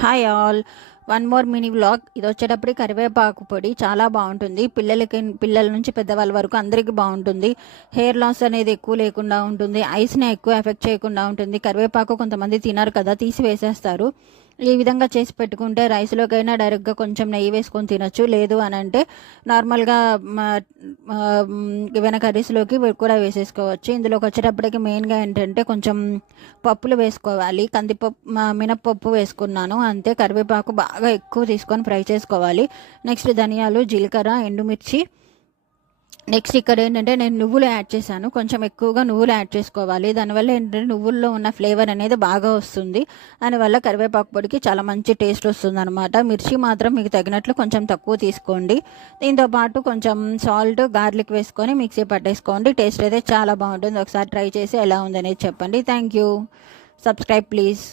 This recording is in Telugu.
Hi all, one more mini vlog. ఇది వచ్చేటప్పటికి కరివేపాకు పొడి చాలా బాగుంటుంది. పిల్లల నుంచి పెద్దవాళ్ళ వరకు అందరికీ బాగుంటుంది. హెయిర్ లాస్ అనేది ఎక్కువ లేకుండా ఉంటుంది. ఐస్ని ఎక్కువ ఎఫెక్ట్ చేయకుండా ఉంటుంది. కరివేపాకు కొంతమంది తినరు కదా, తీసి వేసేస్తారు. ఈ విధంగా చేసి పెట్టుకుంటే రైస్లోకైనా డైరెక్ట్గా కొంచెం నెయ్యి వేసుకొని తినొచ్చు. లేదు అని అంటే నార్మల్గా ఏవైనా కర్రీస్లోకి కూడా వేసేసుకోవచ్చు. ఇందులోకి వచ్చేటప్పటికి మెయిన్గా ఏంటంటే కొంచెం పప్పులు వేసుకోవాలి. కందిపప్పు, మినప్పప్పు వేసుకున్నాను అంతే. కరివేపాకు బాగా ఎక్కువ తీసుకొని ఫ్రై చేసుకోవాలి. నెక్స్ట్ ధనియాలు, జీలకర్ర, ఎండుమిర్చి. నెక్స్ట్ ఇక్కడ ఏంటంటే నేను నువ్వులు యాడ్ చేశాను. కొంచెం ఎక్కువగా నువ్వులు యాడ్ చేసుకోవాలి. దానివల్ల ఏంటంటే నువ్వుల్లో ఉన్న ఫ్లేవర్ అనేది బాగా వస్తుంది. దానివల్ల కరివేపాకు పొడికి చాలా మంచి టేస్ట్ వస్తుంది అనమాట. మిర్చి మాత్రం మీకు తగినట్లు కొంచెం తక్కువ తీసుకోండి. దీంతో పాటు కొంచెం సాల్ట్, గార్లిక్ వేసుకొని మిక్సీ పట్టేసుకోండి. టేస్ట్ అయితే చాలా బాగుంటుంది. ఒకసారి ట్రై చేసి ఎలా ఉందనేది చెప్పండి. Thank you. Subscribe please.